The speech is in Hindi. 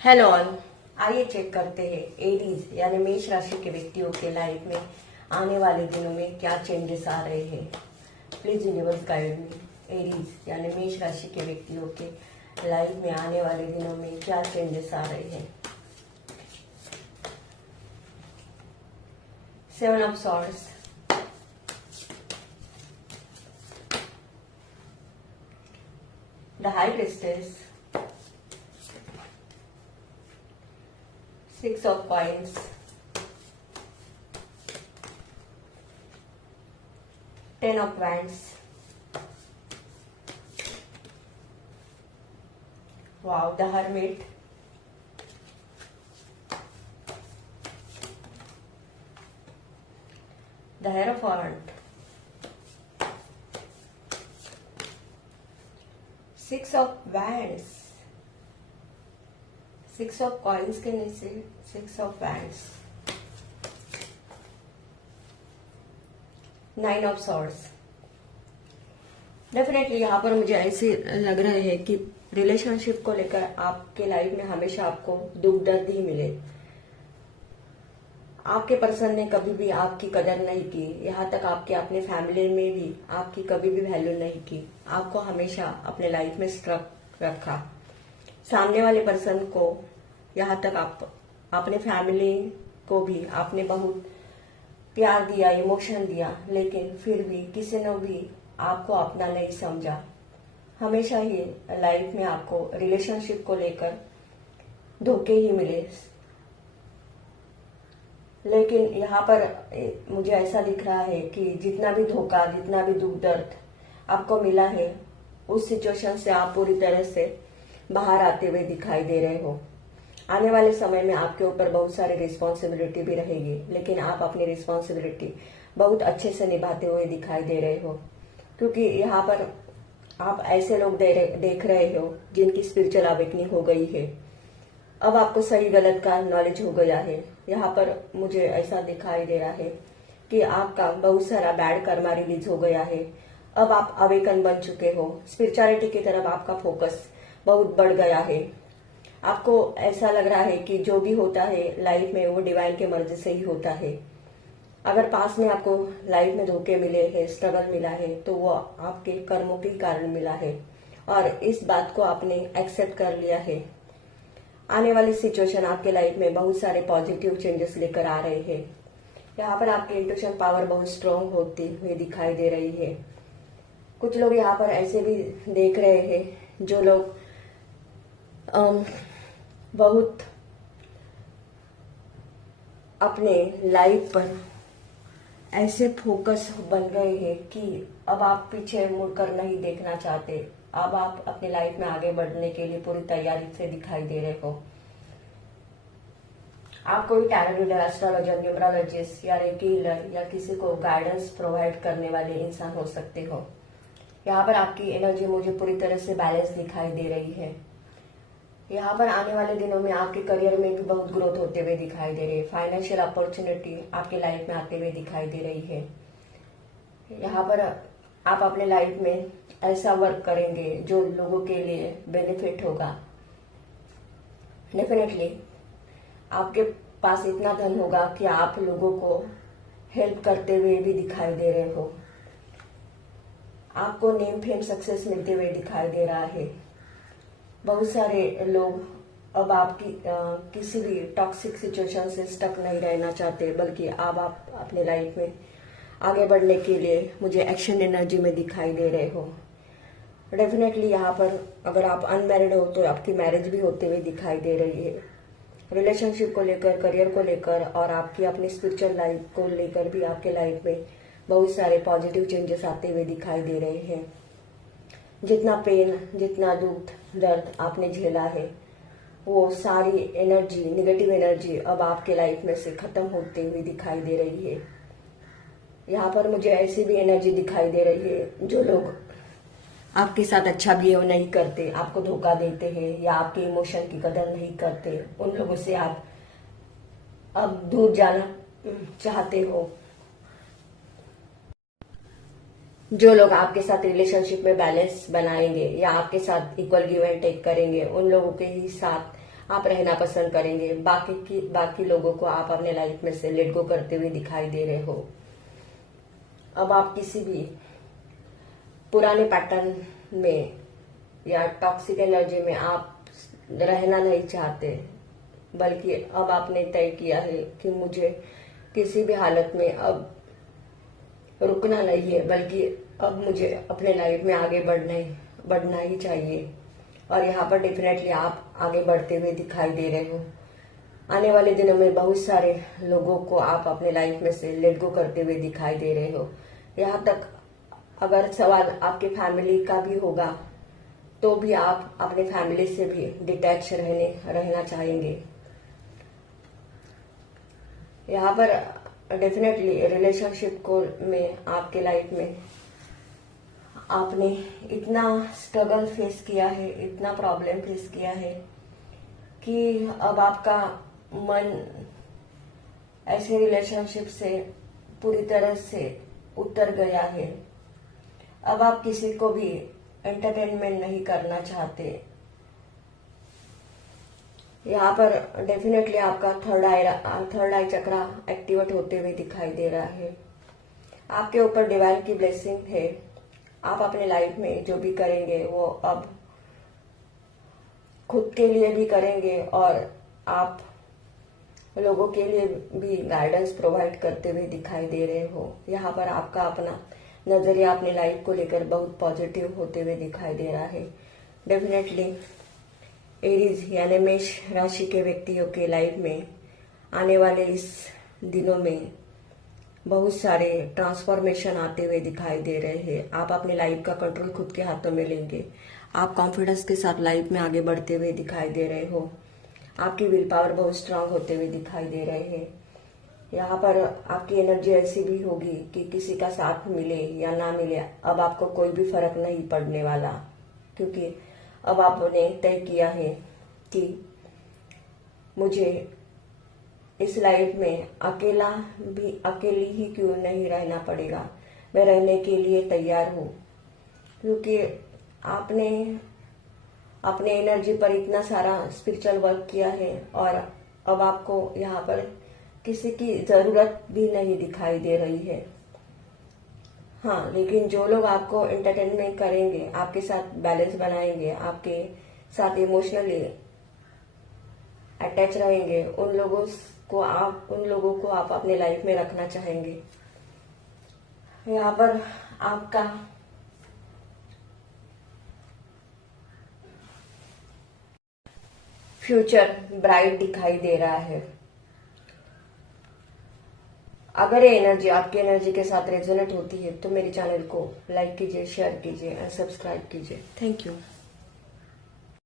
Hello all. आइए चेक करते हैं एरीज यानी मेष राशि के व्यक्तियों के लाइफ में आने वाले दिनों में क्या चेंजेस आ रहे हैं। Please universe guide me. Aries यानी मेष राशि के व्यक्तियों के लाइफ में आने वाले दिनों में क्या चेंजेस आ रहे हैं। 7 of swords, the high priestess, 6 of coins, 10 of wands, wow, the hermit, the hierophant, 6 of wands, 6 of coins के नीचे 6 of wands, 9 of swords। Definitely यहाँ पर मुझे ऐसे लग रहा है कि रिलेशनशिप को लेकर आपके लाइफ में हमेशा आपको दुख दर्द ही मिले। आपके पर्सन ने कभी भी आपकी कदर नहीं की, यहाँ तक आपके अपने फैमिली में भी आपकी कभी भी वैल्यू नहीं की। आपको हमेशा अपने लाइफ में स्ट्रक रखा। सामने वाले पर्सन को यहाँ तक आप अपने फैमिली को भी आपने बहुत प्यार दिया, इमोशन दिया, लेकिन फिर भी किसी ने भी आपको अपना नहीं समझा। हमेशा ही लाइफ में आपको रिलेशनशिप को लेकर धोखे ही मिले। लेकिन यहाँ पर मुझे ऐसा दिख रहा है कि जितना भी धोखा, जितना भी दुख दर्द आपको मिला है, उस सिचुएशन से आप पूरी तरह से बाहर आते हुए दिखाई दे रहे हो। आने वाले समय में आपके ऊपर बहुत सारी रिस्पॉन्सिबिलिटी भी रहेगी, लेकिन आप अपनी रिस्पॉन्सिबिलिटी बहुत अच्छे से निभाते हुए दिखाई दे रहे हो, क्योंकि यहाँ पर आप ऐसे लोग देख रहे हो जिनकी स्पिरिचुअल अवेकनिंग हो गई है। अब आपको सही गलत का नॉलेज हो गया है। यहाँ पर मुझे ऐसा दिखाई दे रहा है कि आपका बहुत सारा बैड कर्मा रिलीज हो गया है। अब आप अवेकन बन चुके हो। स्पिरिचुअलिटी की तरफ आपका फोकस बहुत बढ़ गया है। आपको ऐसा लग रहा है कि जो भी होता है लाइफ में वो डिवाइन के मर्जी से ही होता है। अगर पास में आपको लाइफ में धोखे मिले हैं, स्ट्रगल मिला है, तो वो आपके कर्मों के कारण मिला है और इस बात को आपने एक्सेप्ट कर लिया है। आने वाली सिचुएशन आपके लाइफ में बहुत सारे पॉजिटिव चेंजेस लेकर आ रहे हैं। यहाँ पर आपकी इंट्यूशन पावर बहुत स्ट्रांग होती हुई दिखाई दे रही है। कुछ लोग यहाँ पर ऐसे भी देख रहे हैं जो लोग बहुत अपने लाइफ पर ऐसे फोकस बन गए हैं कि अब आप पीछे मुड़कर नहीं देखना चाहते। अब आप अपनी लाइफ में आगे बढ़ने के लिए पूरी तैयारी से दिखाई दे रहे हो। आप कोई टैरो रीडर, एस्ट्रोलॉजर, न्यूमरोलॉजिस्ट या रेकी हीलर या किसी को गाइडेंस प्रोवाइड करने वाले इंसान हो सकते हो। यहाँ पर आपकी एनर्जी मुझे पूरी तरह से बैलेंस दिखाई दे रही है। यहाँ पर आने वाले दिनों में आपके करियर में भी बहुत ग्रोथ होते हुए दिखाई दे रही है। फाइनेंशियल अपॉर्चुनिटी आपके लाइफ में आते हुए दिखाई दे रही है। यहाँ पर आप अपने लाइफ में ऐसा वर्क करेंगे जो लोगों के लिए बेनिफिट होगा। डेफिनेटली आपके पास इतना धन होगा कि आप लोगों को हेल्प करते हुए भी दिखाई दे रहे हो। आपको नेम फेम सक्सेस मिलते हुए दिखाई दे रहा है। बहुत सारे लोग अब आपकी किसी भी टॉक्सिक सिचुएशन से स्टक नहीं रहना चाहते, बल्कि अब आप अपने लाइफ में आगे बढ़ने के लिए मुझे एक्शन एनर्जी में दिखाई दे रहे हो। डेफिनेटली यहाँ पर अगर आप अनमैरिड हो तो आपकी मैरिज भी होते हुए दिखाई दे रही है। रिलेशनशिप को लेकर, करियर को लेकर और आपकी अपनी स्पिरिचुअल लाइफ को लेकर भी आपके लाइफ में बहुत सारे पॉजिटिव चेंजेस आते हुए दिखाई दे रहे हैं। जितना पेन, जितना दुख दर्द आपने झेला है, वो सारी एनर्जी, नेगेटिव एनर्जी अब आपके लाइफ में से खत्म होते हुए दिखाई दे रही है। यहाँ पर मुझे ऐसी भी एनर्जी दिखाई दे रही है जो लोग आपके साथ अच्छा बिहेव नहीं करते, आपको धोखा देते हैं या आपके इमोशन की कदर नहीं करते, उन लोगों से आप अब दूर जाना चाहते हो। जो लोग आपके साथ रिलेशनशिप में बैलेंस बनाएंगे या आपके साथ इक्वल गिव एंड टेक करेंगे, उन लोगों के ही साथ आप रहना पसंद करेंगे। बाकी लोगों को आप अपने लाइफ में से लेट गो करते हुए दिखाई दे रहे हो। अब आप किसी भी पुराने पैटर्न में या टॉक्सिक एनर्जी में आप रहना नहीं चाहते, बल्कि अब आपने तय किया है कि मुझे किसी भी हालत में अब रुकना नहीं है, बल्कि अब मुझे अपने लाइफ में आगे बढ़ना ही चाहिए। और यहाँ पर डेफिनेटली आप आगे बढ़ते हुए दिखाई दे रहे हो। आने वाले दिनों में बहुत सारे लोगों को आप अपने लाइफ में से लेट गो करते हुए दिखाई दे रहे हो। यहाँ तक अगर सवाल आपके फैमिली का भी होगा तो भी आप अपने फैमिली से भी डिटैच रहना चाहेंगे। यहाँ पर डेफिनेटली रिलेशनशिप को में आपके लाइफ में आपने इतना स्ट्रगल फेस किया है, इतना प्रॉब्लम फेस किया है कि अब आपका मन ऐसे रिलेशनशिप से पूरी तरह से उतर गया है। अब आप किसी को भी एंटरटेनमेंट नहीं करना चाहते। यहाँ पर डेफिनेटली आपका थर्ड आई चक्रा एक्टिवेट होते हुए दिखाई दे रहा है। आपके ऊपर डिवाइन की ब्लेसिंग है। आप अपने लाइफ में जो भी करेंगे वो अब खुद के लिए भी करेंगे और आप लोगों के लिए भी गाइडेंस प्रोवाइड करते हुए दिखाई दे रहे हो। यहाँ पर आपका अपना नजरिया अपनी लाइफ को लेकर बहुत पॉजिटिव होते हुए दिखाई दे रहा है। डेफिनेटली एरीज यानी मेष राशि के व्यक्तियों के लाइफ में आने वाले इस दिनों में बहुत सारे ट्रांसफॉर्मेशन आते हुए दिखाई दे रहे हैं। आप अपनी लाइफ का कंट्रोल खुद के हाथों में लेंगे। आप कॉन्फिडेंस के साथ लाइफ में आगे बढ़ते हुए दिखाई दे रहे हो। आपकी विल पावर बहुत स्ट्रांग होते हुए दिखाई दे रहे हैं। यहाँ पर आपकी एनर्जी ऐसी भी होगी कि किसी का साथ मिले या ना मिले अब आपको कोई भी फर्क नहीं पड़ने वाला, क्योंकि अब आपने तय किया है कि मुझे इस लाइफ में अकेली ही क्यों नहीं रहना पड़ेगा, मैं रहने के लिए तैयार हूँ। क्योंकि आपने अपने एनर्जी पर इतना सारा स्पिरिचुअल वर्क किया है और अब आपको यहाँ पर किसी की जरूरत भी नहीं दिखाई दे रही है। हाँ, लेकिन जो लोग आपको एंटरटेनमेंट करेंगे, आपके साथ बैलेंस बनाएंगे, आपके साथ इमोशनली अटैच रहेंगे, उन लोगों को आप अपने लाइफ में रखना चाहेंगे। यहाँ पर आपका फ्यूचर ब्राइट दिखाई दे रहा है। अगर ये एनर्जी आपकी एनर्जी के साथ रेजोनेट होती है तो मेरे चैनल को लाइक कीजिए, शेयर कीजिए और सब्सक्राइब कीजिए। Thank you.